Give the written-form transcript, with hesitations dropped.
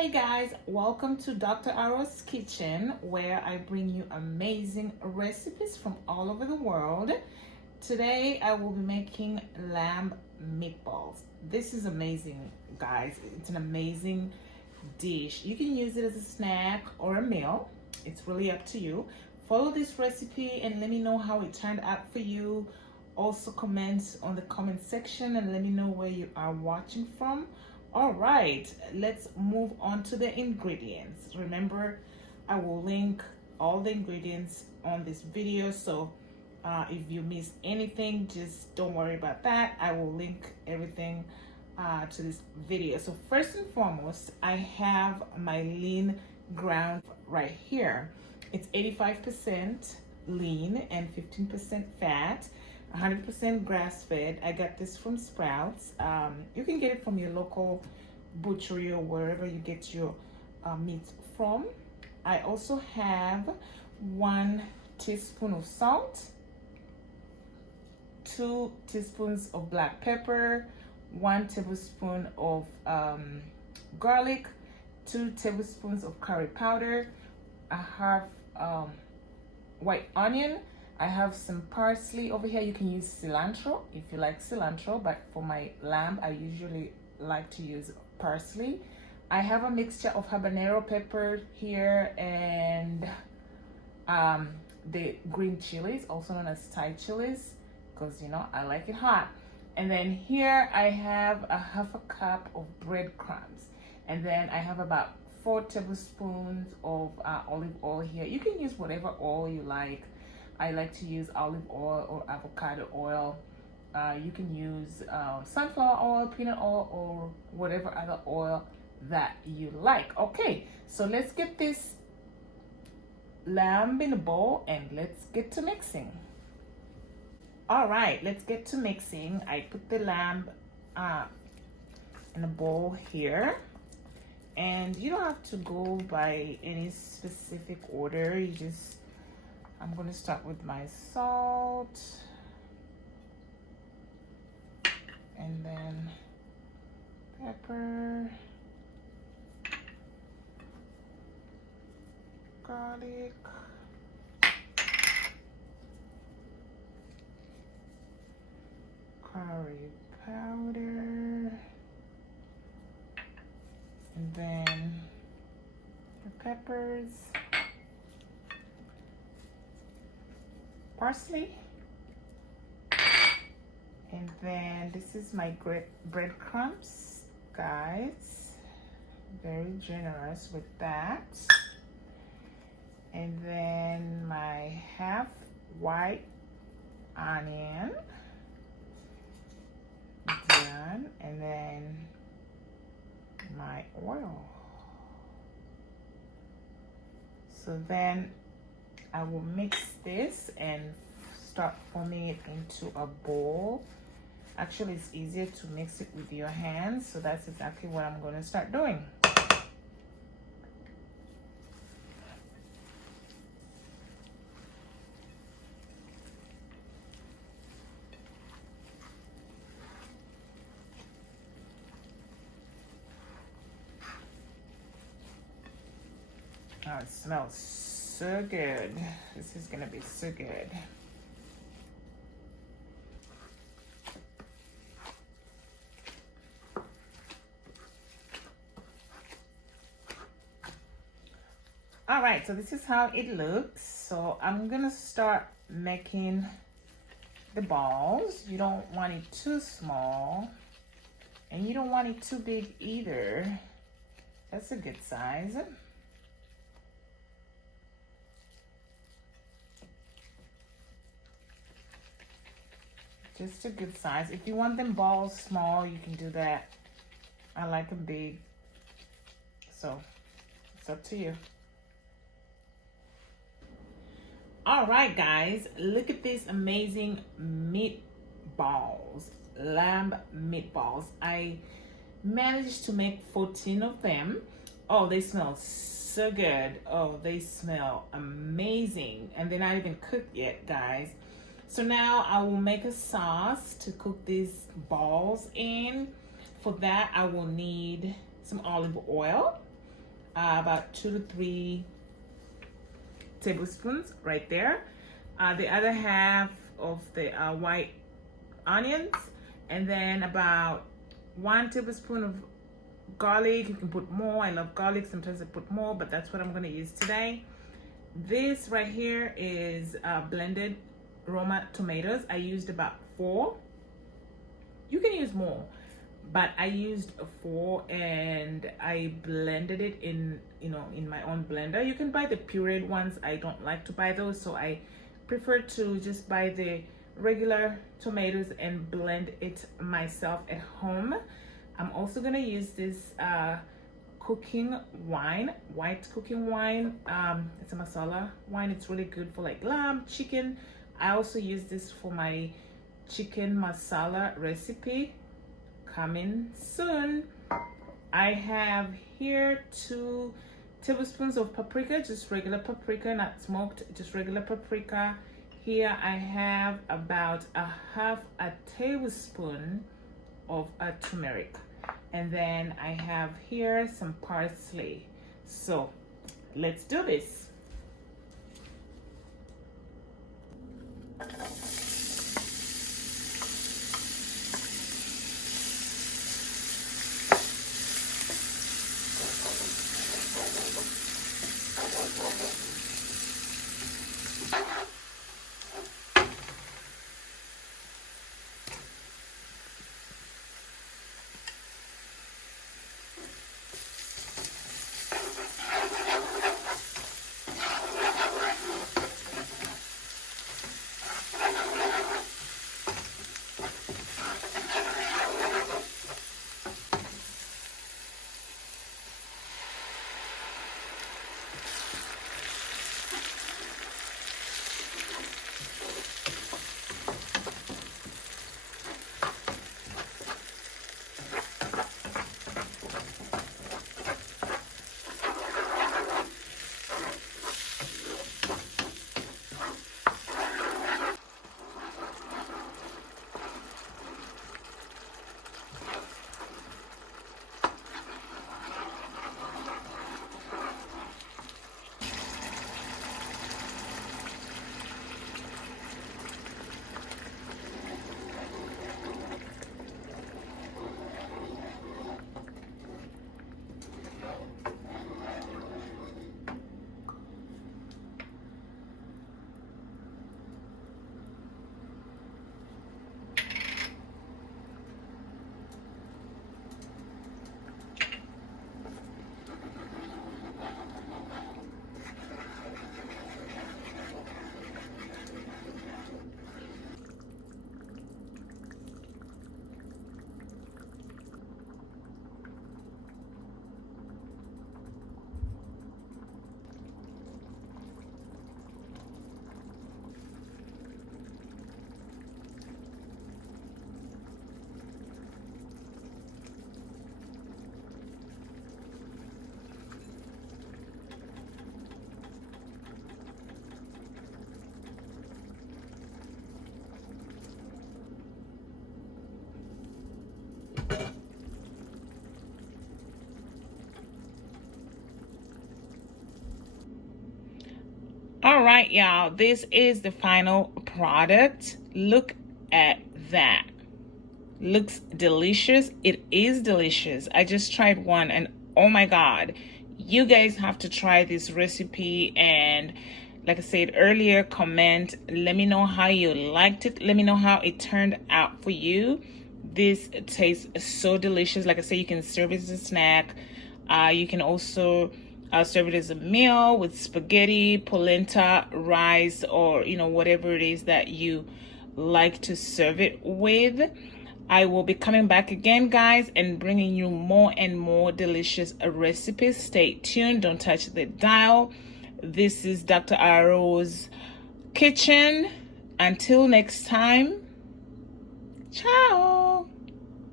Hey guys, welcome to Dr. Aro's Kitchen, where I bring you amazing recipes from all over the world. Today I will be making lamb meatballs. This is amazing, guys. It's an amazing dish. You can use it as a snack or a meal. It's really up to you. Follow this recipe and let me know how it turned out for you. Also comment on the comment section and let me know where you are watching from. All right, let's move on to the ingredients. Remember, I will link all the ingredients on this video, so if you miss anything, just don't worry about that. I will link everything to this video. So first and foremost, I have my lean ground right here. It's 85% lean and 15% fat. 100% grass-fed. I got this from Sprouts. You can get it from your local butchery or wherever you get your meat from. I also have 1 teaspoon of salt, 2 teaspoons of black pepper, 1 tablespoon of garlic, 2 tablespoons of curry powder, a half white onion. I have some parsley over here. You can use cilantro if you like cilantro, but for my lamb, I usually like to use parsley. I have a mixture of habanero pepper here and the green chilies, also known as Thai chilies, because I like it hot. And then here I have a half a cup of breadcrumbs. And then I have about 4 tablespoons of olive oil here. You can use whatever oil you like. I like to use olive oil or avocado oil. You can use sunflower oil, peanut oil, or whatever other oil that you like. Okay, so let's get this lamb in a bowl and let's get to mixing. All right, let's get to mixing. I put the lamb in a bowl here. And you don't have to go by any specific order. I'm going to start with my salt and then pepper, garlic, curry powder, and then the peppers, parsley, and then this is my breadcrumbs, guys. Very generous with that. And then my half white onion, done. And then my oil. So then I will mix this and start forming it into a bowl. Actually, it's easier to mix it with your hands, so that's exactly what I'm going to start doing. Oh, it smells so good. This is gonna be so good. All right, so this is how it looks. So I'm gonna start making the balls. You don't want it too small and you don't want it too big either. That's a good size. Just a good size. If you want them balls small, you can do that. I like them big, so it's up to you. All right, guys, look at these amazing meatballs, lamb meatballs. I managed to make 14 of them. Oh, they smell so good. Oh, they smell amazing, and they're not even cooked yet, guys. So now I will make a sauce to cook these balls in. For that, I will need some olive oil. about 2 to 3 tablespoons right there. The other half of the white onions, and then about 1 tablespoon of garlic. You can put more. I love garlic. Sometimes I put more, but that's what I'm going to use today. This right here is blended Roma tomatoes. I used about 4. You can use more, but I used 4 and I blended it in, in my own blender. You can buy the pureed ones. I don't like to buy those, so I prefer to just buy the regular tomatoes and blend it myself at home. I'm also gonna use this cooking wine, white cooking wine. It's a masala wine. It's really good for like lamb, chicken. I also use this for my chicken masala recipe coming soon. I have here 2 tablespoons of paprika, just regular paprika, not smoked, just regular paprika. Here I have about a half a tablespoon of turmeric, and then I have here some parsley. So let's do this. All right, y'all, this is the final product. Look at that. Looks delicious. It is delicious. I just tried one and oh my God, you guys have to try this recipe. And like I said earlier, comment, let me know how you liked it. Let me know how it turned out for you. This tastes so delicious. Like I said, you can serve it as a snack. You can also serve it as a meal with spaghetti, polenta, rice, or whatever it is that you like to serve it with. I will be coming back again, guys, and bringing you more and more delicious recipes. Stay tuned. Don't touch the dial. This is Dr. Arrow's Kitchen. Until next time, ciao.